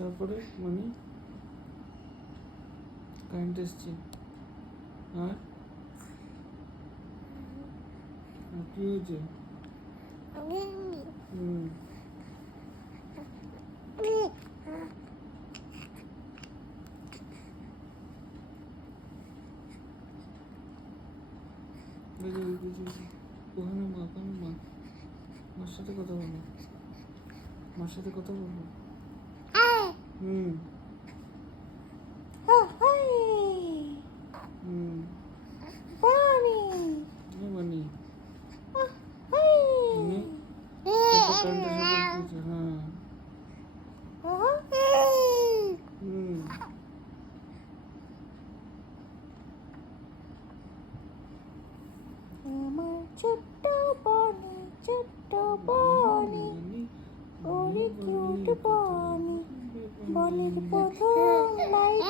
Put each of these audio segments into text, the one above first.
তারপরে মানে কারেন্ট এসছে আর কি হয়েছে? ওখানে মা, ওখানে মা, মার সাথে কথা বলো, মার সাথে কথা বলো। বানি আমার ছোট্ট বনি, ছোট্ট বনি, ওরে কিউট বনি, বনির প্রথম লাইট।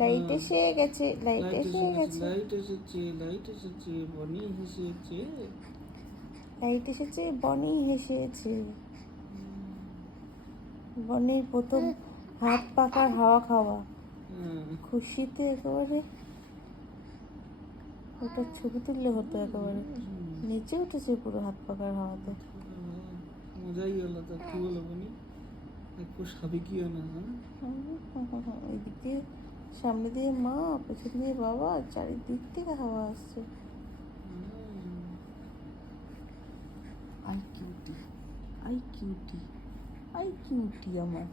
লাইট এসে গেছে, লাইট এসে গেছে, লাইট এসেছে, লাইট এসেছে, বনি হেসেছে, লাইট এসেছে, বনি হেসেছে। বনির প্রথম হাত পাখার হাওয়া খাওয়া, খুশিতে একেবারে ওটার ছবি তুললে হতো, একেবারে নিচে উঠেছে পুরো হাত পাখার হাওয়াতে। মজাই আলাদা। কি বলো বনি, একটু সাবেকিও না? এদিক দিয়ে সামনে দিয়ে মা, পেছন দিয়ে বাবা, চারিদিক থেকে হাওয়া আসছে। I cutie, I cutie, I cutie আমার।